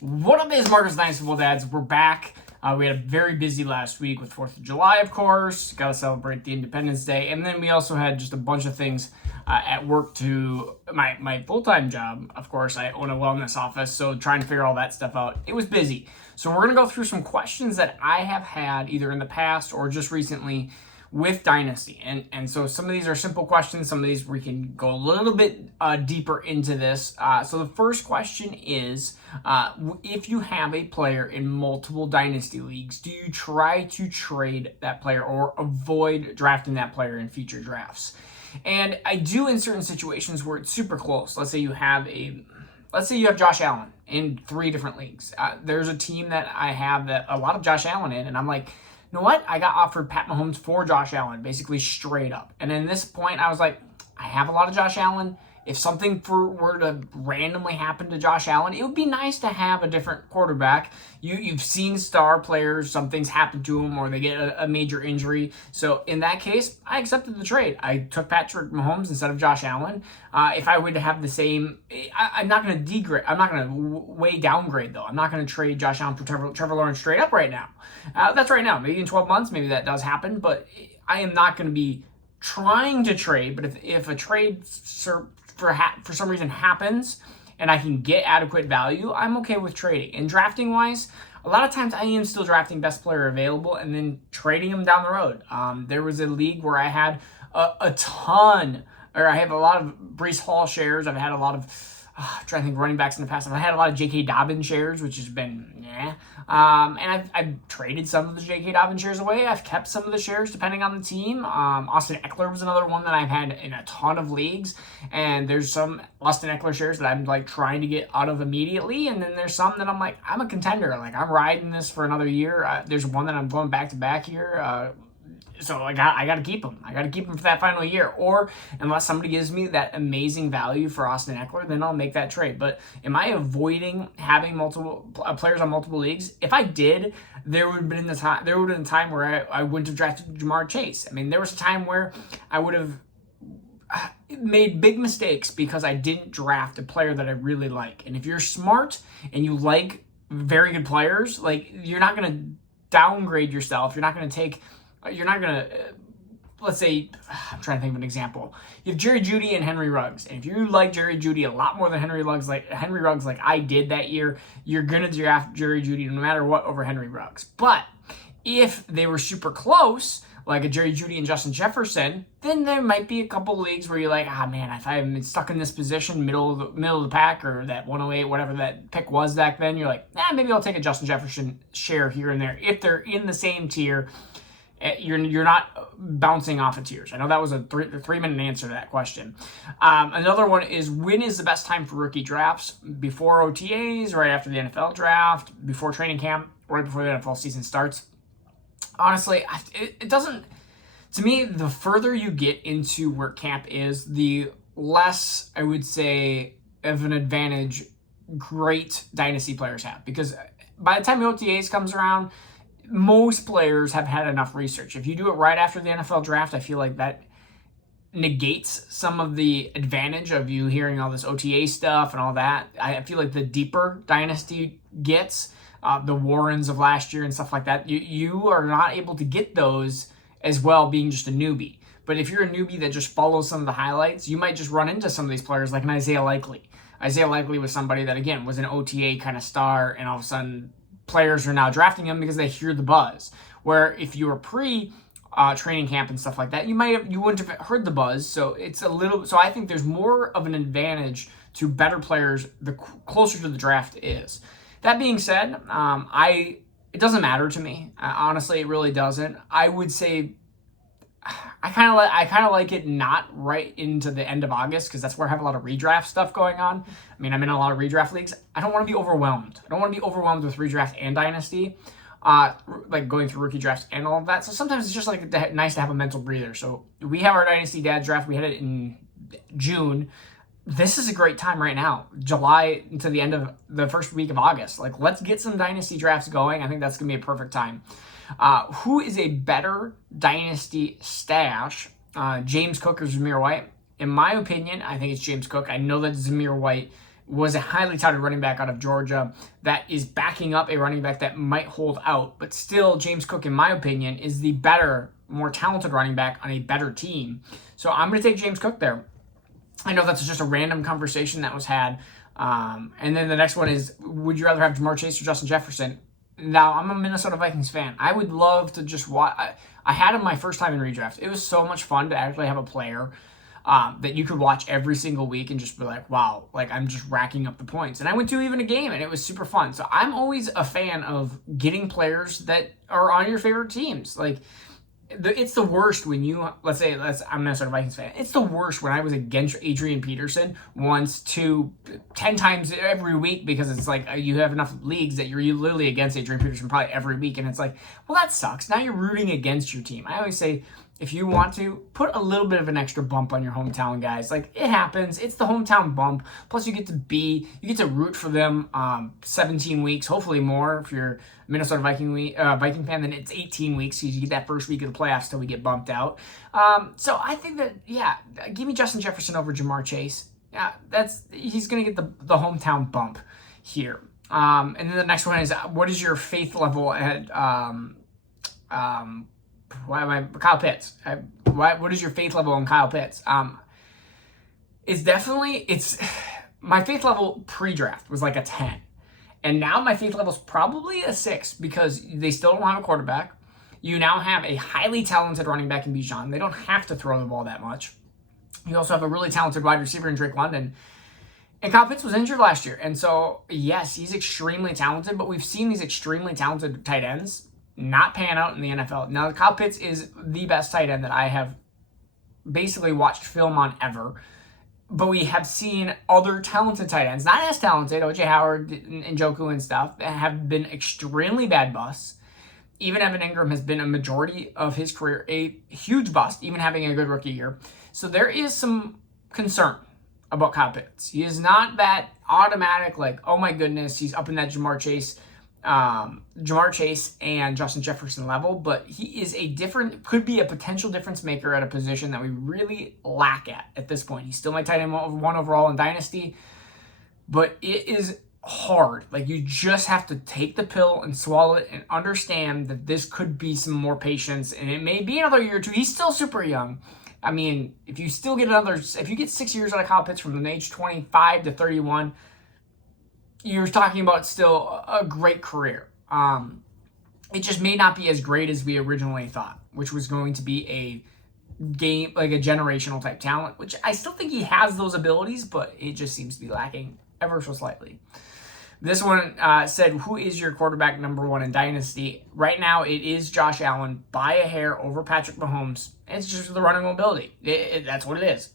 What up, is Marcus Dynasty Football Dads? We're back. We had a very busy last week with 4th of July, of course. Got to celebrate the Independence Day. And then we also had just a bunch of things at work to my full-time job. Of course, I own a wellness office, so trying to figure all that stuff out. It was busy. So we're going to go through some questions that I have had either in the past or just recently with Dynasty. And so some of these are simple questions. Some of these we can go a little bit deeper into this. So the first question is, if you have a player in multiple Dynasty leagues, do you try to trade that player or avoid drafting that player in future drafts? And I do in certain situations where it's super close. Let's say you have Josh Allen in 3 different leagues. There's a team that I have that a lot of Josh Allen in, and I'm like, you know what? I got offered Pat Mahomes for Josh Allen, basically straight up. And in this point, I was like, I have a lot of Josh Allen. If something were to randomly happen to Josh Allen, it would be nice to have a different quarterback. You've seen star players, something's happened to them or they get a major injury. So in that case, I accepted the trade. I took Patrick Mahomes instead of Josh Allen. If I would have the same, I'm not going to degrade. I'm not going to way downgrade though. I'm not going to trade Josh Allen for Trevor Lawrence straight up right now. That's right now. Maybe in 12 months, maybe that does happen. But I am not going to be trying to trade. But if a trade for some reason happens and I can get adequate value, I'm okay with trading. And drafting wise, a lot of times I am still drafting best player available and then trading him down the road. There was a league where I had a ton, or I have a lot of Breece Hall shares. I've had a lot of, I'm trying to think of running backs in the past. I've had a lot of J.K. Dobbins shares, which has been, and I've traded some of the J.K. Dobbins shares away. I've kept some of the shares depending on the team. Austin Eckler was another one that I've had in a ton of leagues. And there's some Austin Eckler shares that I'm like trying to get out of immediately. And then there's some that I'm like, I'm a contender. Like I'm riding this for another year. There's one that I'm going back to back here. So I got to keep him. I got to keep him for that final year. Or unless somebody gives me that amazing value for Austin Eckler, then I'll make that trade. But am I avoiding having multiple players on multiple leagues? If I did, there would have been a time where I wouldn't have drafted Jamar Chase. I mean, there was a time where I would have made big mistakes because I didn't draft a player that I really like. And if you're smart and you like very good players, like you're not going to downgrade yourself. You're not going to, let's say, I'm trying to think of an example. You have Jerry Jeudy and Henry Ruggs. And if you like Jerry Jeudy a lot more than Henry Ruggs like I did that year, you're going to draft Jerry Jeudy no matter what over Henry Ruggs. But if they were super close, like a Jerry Jeudy and Justin Jefferson, then there might be a couple leagues where you're like, man, if I'm been stuck in this position, middle of the pack, or that 108, whatever that pick was back then, you're like, maybe I'll take a Justin Jefferson share here and there. If they're in the same tier, you're not bouncing off of tiers. I know that was a 3-minute answer to that question. Another one is, when is the best time for rookie drafts? Before OTAs, right after the NFL draft, before training camp, right before the NFL season starts? Honestly, it doesn't, to me, the further you get into where camp is, the less, I would say, of an advantage great Dynasty players have. Because by the time the OTAs comes around, most players have had enough research. If you do it right after the NFL draft, I feel like that negates some of the advantage of you hearing all this OTA stuff and all that. I feel like the deeper Dynasty gets, the Warrens of last year and stuff like that, you are not able to get those as well being just a newbie. But if you're a newbie that just follows some of the highlights, you might just run into some of these players like an Isaiah Likely. Isaiah Likely was somebody that, again, was an OTA kind of star, and all of a sudden players are now drafting him because they hear the buzz. Where if you were training camp and stuff like that, you wouldn't have heard the buzz. So I think there's more of an advantage to better players the closer to the draft is. That being said, it doesn't matter to me. Honestly, it really doesn't. I would say I kind of like it not right into the end of August, because that's where I have a lot of redraft stuff going on. I mean, I'm in a lot of redraft leagues. I don't want to be overwhelmed. I don't want to be overwhelmed with redraft and Dynasty, like going through rookie drafts and all of that. So sometimes it's just like nice to have a mental breather. So we have our Dynasty Dad draft. We had it in June. This is a great time right now, July to the end of the first week of August. Like, let's get some Dynasty drafts going. I think that's going to be a perfect time. Who is a better Dynasty stash, James Cook or Zamir White? In my opinion, I think it's James Cook. I know that Zamir White was a highly touted running back out of Georgia that is backing up a running back that might hold out. But still, James Cook, in my opinion, is the better, more talented running back on a better team. So I'm going to take James Cook there. I know that's just a random conversation that was had. And then the next one is, would you rather have Jamar Chase or Justin Jefferson? Now, I'm a Minnesota Vikings fan. I would love to just watch. I had him my first time in redraft. It was so much fun to actually have a player that you could watch every single week and just be like, wow, like I'm just racking up the points. And I went to even a game and it was super fun. So I'm always a fan of getting players that are on your favorite teams. Like, it's the worst when you, let's say, I'm a Minnesota Vikings fan. It's the worst when I was against Adrian Peterson once to 10 times every week, because it's like you have enough leagues that you're literally against Adrian Peterson probably every week. And it's like, well, that sucks. Now you're rooting against your team. I always say, if you want to, put a little bit of an extra bump on your hometown guys. Like, it happens. It's the hometown bump. Plus, you get to root for them 17 weeks, hopefully more. If you're a Minnesota Viking fan, then it's 18 weeks. So you get that first week of the playoffs till we get bumped out. So I think that, yeah, give me Justin Jefferson over Jamar Chase. Yeah, he's going to get the hometown bump here. And then the next one is, what is your faith level at Kyle Pitts? What is your faith level on Kyle Pitts? It's my faith level pre-draft was like a 10. And now my faith level is probably a 6 because they still don't have a quarterback. You now have a highly talented running back in Bijan. They don't have to throw the ball that much. You also have a really talented wide receiver in Drake London. And Kyle Pitts was injured last year. And so, yes, he's extremely talented, but we've seen these extremely talented tight ends not pan out in the NFL. Now, Kyle Pitts is the best tight end that I have basically watched film on ever. But we have seen other talented tight ends, not as talented, O.J. Howard and Njoku and stuff, that have been extremely bad busts. Even Evan Ingram has been a majority of his career a huge bust, even having a good rookie year. So there is some concern about Kyle Pitts. He is not that automatic, like, oh my goodness, he's up in that Jamar Chase and Justin Jefferson level, but he is could be a potential difference maker at a position that we really lack at this point. He's still my tight end 1 overall in Dynasty, but it is hard. Like, you just have to take the pill and swallow it and understand that this could be some more patience, and it may be another year or two. He's still super young. I mean, if you get 6 years out of Kyle Pitts from the age 25 to 31, you're talking about still a great career. It just may not be as great as we originally thought, which was going to be a game, like a generational type talent, which I still think he has those abilities, but it just seems to be lacking ever so slightly. This one said, who is your quarterback number 1 in Dynasty? Right now, it is Josh Allen by a hair over Patrick Mahomes. It's just the running mobility. That's what it is.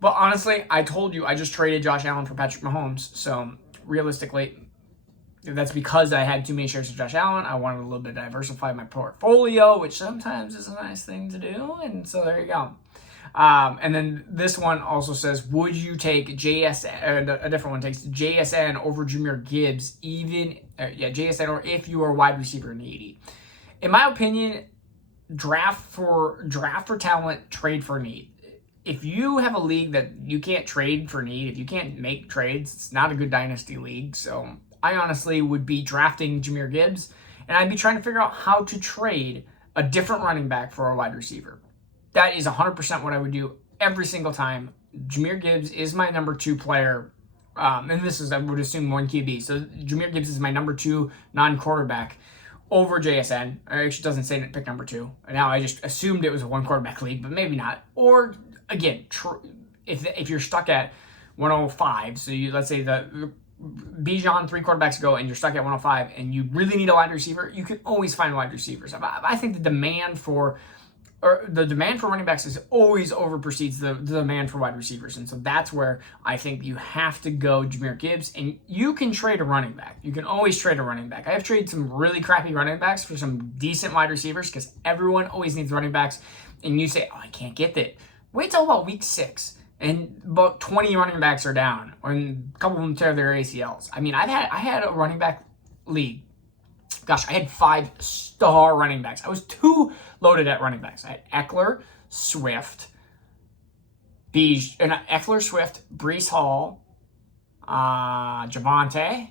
But honestly, I told you I just traded Josh Allen for Patrick Mahomes. So realistically, that's because I had too many shares of Josh Allen. I wanted a little bit to diversify my portfolio, which sometimes is a nice thing to do. And so there you go. And then this one also says, would you take JSN, a different one takes JSN over Jamir Gibbs, JSN, or if you are wide receiver needy? In my opinion, draft for talent, trade for need. If you have a league that you can't trade for need, if you can't make trades, it's not a good dynasty league. So I honestly would be drafting Jamir Gibbs, and I'd be trying to figure out how to trade a different running back for a wide receiver. That is 100% what I would do every single time. Jamir Gibbs is my number 2 player. And this is, I would assume, 1 QB. So Jamir Gibbs is my number 2 non-quarterback over JSN. It actually doesn't say pick number 2. Now I just assumed it was a 1 quarterback league, but maybe not. Or, again, if you're stuck at 105, so let's say the Bijan 3 quarterbacks ago and you're stuck at 105 and you really need a wide receiver, you can always find wide receivers. I think the demand for running backs is always precedes the demand for wide receivers. And so that's where I think you have to go Jamir Gibbs. And you can trade a running back. You can always trade a running back. I have traded some really crappy running backs for some decent wide receivers because everyone always needs running backs. And you say, oh, I can't get that. Wait till about week 6. And about 20 running backs are down. And a couple of them tear their ACLs. I mean, I had a running back league. Gosh, I had 5-star running backs. I was too loaded at running backs. I had Eckler, Swift, Breece Hall, Javonte,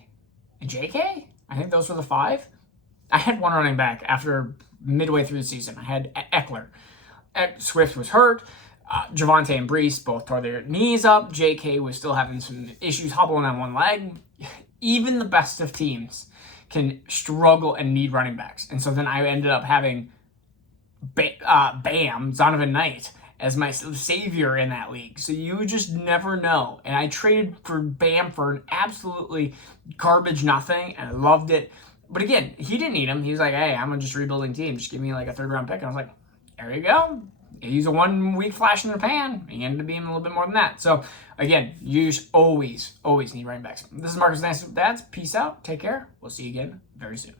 and JK. I think those were the 5. I had one running back after midway through the season. I had Eckler. Swift was hurt. Javonte and Breece both tore their knees up. JK was still having some issues hobbling on one leg. Even the best of teams can struggle and need running backs. And so then I ended up having Bam, Zonovan Knight, as my savior in that league. So you just never know. And I traded for Bam for an absolutely garbage nothing, and I loved it. But again, he didn't need him. He was like, hey, I'm just rebuilding team. Just give me like a 3rd round pick. And I was like, there you go. He's a 1 week flash in the pan. He ended up being a little bit more than that. So again, you just always need running backs. This is Marcus Dynasty with Dads. Peace out. Take care. We'll see you again very soon.